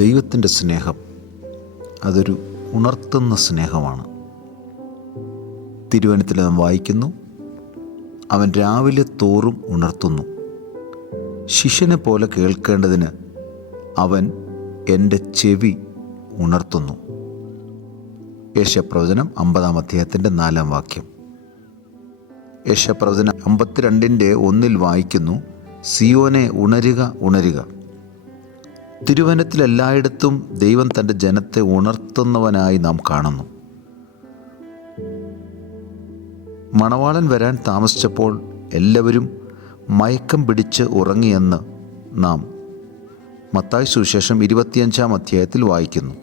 ദൈവത്തിൻ്റെ സ്നേഹം അതൊരു ഉണർത്തുന്ന സ്നേഹമാണ്. തിരുവചനത്തിൽ നാം വായിക്കുന്നു, അവൻ രാവിലെ തോറും ഉണർത്തുന്നു, ശിഷ്യനെ പോലെ കേൾക്കേണ്ടതിന് അവൻ എൻ്റെ ചെവി ഉണർത്തുന്നു. യേശയ്യാപ്രവചനം 50-ാം അധ്യായത്തിൻ്റെ 4-ാം വാക്യം. യേശയ്യാപ്രവചനം 52:1 വായിക്കുന്നു, സിയോനെ ഉണരുക, ഉണരുക. തിരുവചനത്തിൽ എല്ലായിടത്തും ദൈവം തൻ്റെ ജനത്തെ ഉണർത്തുന്നവനായി നാം കാണുന്നു. മണവാളൻ വരാൻ താമസിച്ചപ്പോൾ എല്ലാവരും മയക്കം പിടിച്ച് ഉറങ്ങിയെന്ന് നാം മത്തായി സുവിശേഷം 25-ാം അധ്യായത്തിൽ വായിക്കുന്നു.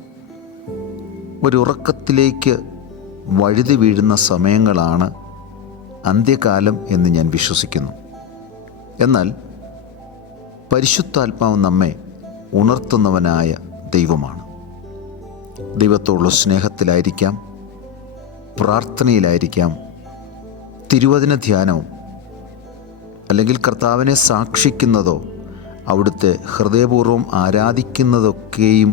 ഒരു ഉറക്കത്തിലേക്ക് വഴുതി വീഴുന്ന സമയങ്ങളാണ് അന്ത്യകാലം എന്ന് ഞാൻ വിശ്വസിക്കുന്നു. എന്നാൽ പരിശുദ്ധാത്മാവ് നമ്മെ ഉണർത്തുന്നവനായ ദൈവമാണ്. ദൈവത്തോടുള്ള സ്നേഹത്തിലായിരിക്കാം, പ്രാർത്ഥനയിലായിരിക്കാം, തിരുവചന ധ്യാനവും അല്ലെങ്കിൽ കർത്താവിനെ സാക്ഷിക്കുന്നതോ അവിടുത്തെ ഹൃദയപൂർവ്വം ആരാധിക്കുന്നതൊക്കെയും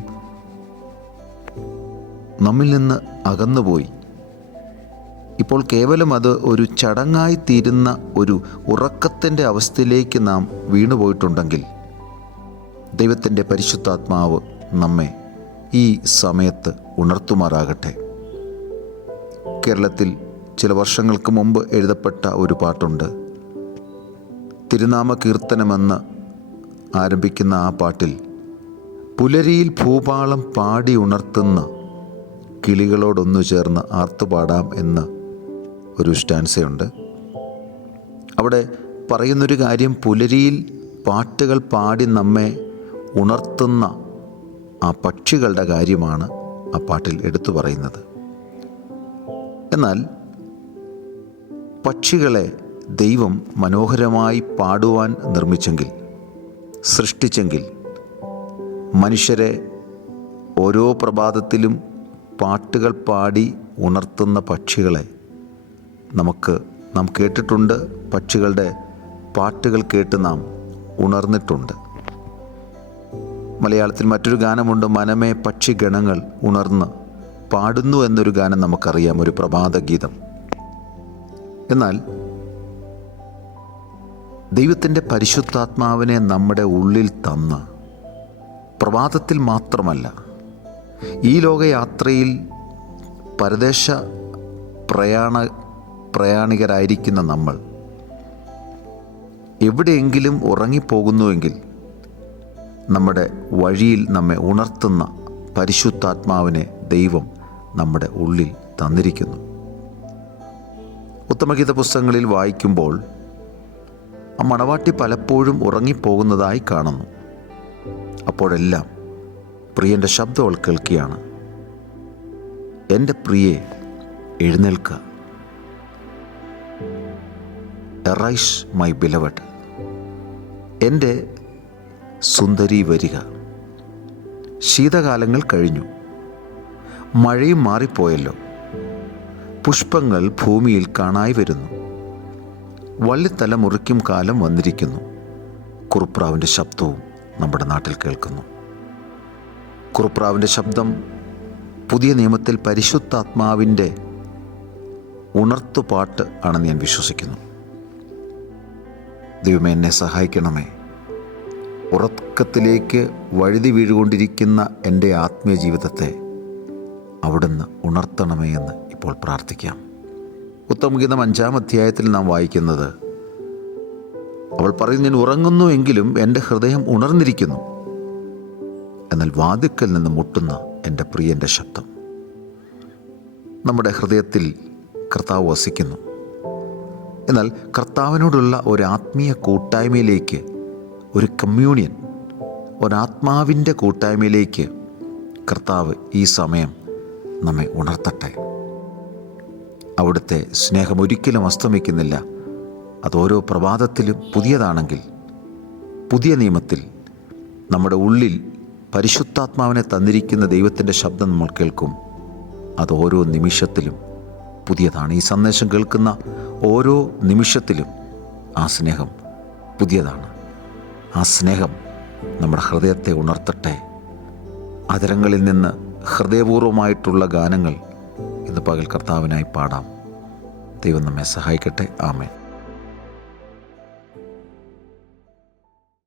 നമ്മിൽ നിന്ന് അകന്നുപോയി ഇപ്പോൾ കേവലം അത് ഒരു ചടങ്ങായി തീരുന്ന ഒരു ഉറക്കത്തിൻ്റെ അവസ്ഥയിലേക്ക് നാം വീണുപോയിട്ടുണ്ടെങ്കിൽ ദൈവത്തിൻ്റെ പരിശുദ്ധാത്മാവ് നമ്മെ ഈ സമയത്ത് ഉണർത്തുമാറാകട്ടെ. കേരളത്തിൽ ചില വർഷങ്ങൾക്ക് മുമ്പ് എഴുതപ്പെട്ട ഒരു പാട്ടുണ്ട്. തിരുനാമ കീർത്തനമെന്ന് ആരംഭിക്കുന്ന ആ പാട്ടിൽ പുലരിയിൽ ഭൂപാളം പാടി ഉണർത്തുന്ന കിളികളോടൊന്നു ചേർന്ന് ആർത്തുപാടാം എന്ന് ഒരു സ്റ്റാൻസയുണ്ട്. അവിടെ പറയുന്നൊരു കാര്യം, പുലരിയിൽ പാട്ടുകൾ പാടി നമ്മെ ഉണർത്തുന്ന ആ പക്ഷികളുടെ കാര്യമാണ് ആ പാട്ടിൽ എടുത്തു പറയുന്നത്. എന്നാൽ പക്ഷികളെ ദൈവം മനോഹരമായി പാടുവാൻ നിർമ്മിച്ചെങ്കിൽ, സൃഷ്ടിച്ചെങ്കിൽ, മനുഷ്യരെ ഓരോ പ്രഭാതത്തിലും പാട്ടുകൾ പാടി ഉണർത്തുന്ന പക്ഷികളെ നാം കേട്ടിട്ടുണ്ട്. പക്ഷികളുടെ പാട്ടുകൾ കേട്ട് നാം ഉണർന്നിട്ടുണ്ട്. മലയാളത്തിൽ മറ്റൊരു ഗാനമുണ്ട്, മനമേ പക്ഷിഗണങ്ങൾ ഉണർന്ന് പാടുന്നു എന്നൊരു ഗാനം നമുക്കറിയാം, ഒരു പ്രഭാത ഗീതം. എന്നാൽ ദൈവത്തിൻ്റെ പരിശുദ്ധാത്മാവിനെ നമ്മുടെ ഉള്ളിൽ തന്ന് പ്രഭാതത്തിൽ മാത്രമല്ല, ഈ ലോകയാത്രയിൽ പരദേശ പ്രയാണികരായിരിക്കുന്ന നമ്മൾ എവിടെയെങ്കിലും ഉറങ്ങിപ്പോകുന്നുവെങ്കിൽ നമ്മുടെ വഴിയിൽ നമ്മെ ഉണർത്തുന്ന പരിശുദ്ധാത്മാവിനെ ദൈവം നമ്മുടെ ഉള്ളിൽ തന്നിരിക്കുന്നു. ഉത്തമഗീത പുസ്തകങ്ങളിൽ വായിക്കുമ്പോൾ ആ മണവാട്ടി പലപ്പോഴും ഉറങ്ങിപ്പോകുന്നതായി കാണുന്നു. അപ്പോഴെല്ലാം പ്രിയൻ്റെ ശബ്ദം അവൾ കേൾക്കുകയാണ്, എൻ്റെ പ്രിയെ എഴുന്നേൽക്കുക, എറൈസ് മൈ ബിലവഡ്, എൻ്റെ സുന്ദരി വരിക. ശീതകാലങ്ങൾ കഴിഞ്ഞു, മഴയും മാറിപ്പോയല്ലോ, പുഷ്പങ്ങൾ ഭൂമിയിൽ കാണായി വരുന്നു, വള്ളിത്തല മുറിക്കും കാലം വന്നിരിക്കുന്നു. കുറുപ്രാവിൻ്റെ ശബ്ദവും നമ്മുടെ നാട്ടിൽ കേൾക്കുന്നു. കുറുപ്രാവിൻ്റെ ശബ്ദം പുതിയ നിയമത്തിൽ പരിശുദ്ധാത്മാവിൻ്റെ ഉണർത്തുപാട്ട് ആണെന്ന് ഞാൻ വിശ്വസിക്കുന്നു. ദൈവമേ, എന്നെ സഹായിക്കണമേ. ഉറക്കത്തിലേക്ക് വഴുതി വീഴുകൊണ്ടിരിക്കുന്ന എൻ്റെ ആത്മീയ ജീവിതത്തെ അവിടുന്ന് ഉണർത്തണമേ എന്ന് ഇപ്പോൾ പ്രാർത്ഥിക്കാം. ഉത്തമഗീതം 5-ാം അധ്യായത്തിൽ നാം വായിക്കുന്നത്, അവൾ പറയും, ഞാൻ ഉറങ്ങുന്നു എങ്കിലും എൻ്റെ ഹൃദയം ഉണർന്നിരിക്കുന്നു, എന്നാൽ വാതിക്കൽ നിന്ന് മുട്ടുന്ന എൻ്റെ പ്രിയൻ്റെ ശബ്ദം. നമ്മുടെ ഹൃദയത്തിൽ കർത്താവ് വസിക്കുന്നു. എന്നാൽ കർത്താവിനോടുള്ള ഒരു ആത്മീയ കൂട്ടായ്മയിലേക്ക്, ഒരു കമ്മ്യൂണിയൻ, ഒരാത്മാവിൻ്റെ കൂട്ടായ്മയിലേക്ക് കർത്താവ് ഈ സമയം നമ്മെ ഉണർത്തട്ടെ. അവിടുത്തെ സ്നേഹം ഒരിക്കലും അസ്തമിക്കുന്നില്ല. അത് ഓരോ പ്രഭാതത്തിലും പുതിയതാണെങ്കിൽ, പുതിയ നിയമത്തിൽ നമ്മുടെ ഉള്ളിൽ പരിശുദ്ധാത്മാവിനെ തന്നിരിക്കുന്ന ദൈവത്തിൻ്റെ ശബ്ദം നമ്മൾ കേൾക്കും. അത് ഓരോ നിമിഷത്തിലും പുതിയതാണ്. ഈ സന്ദേശം കേൾക്കുന്ന ഓരോ നിമിഷത്തിലും ആ സ്നേഹം പുതിയതാണ്. ആ സ്നേഹം നമ്മുടെ ഹൃദയത്തെ ഉണർത്തട്ടെ. അതരങ്ങളിൽ നിന്ന് ഹൃദയപൂർവ്വമായിട്ടുള്ള ഗാനങ്ങൾ ഇന്ന് പകൽ കർത്താവിനായി പാടാം. ദൈവം നമ്മെ സഹായിക്കട്ടെ. ആമേൻ.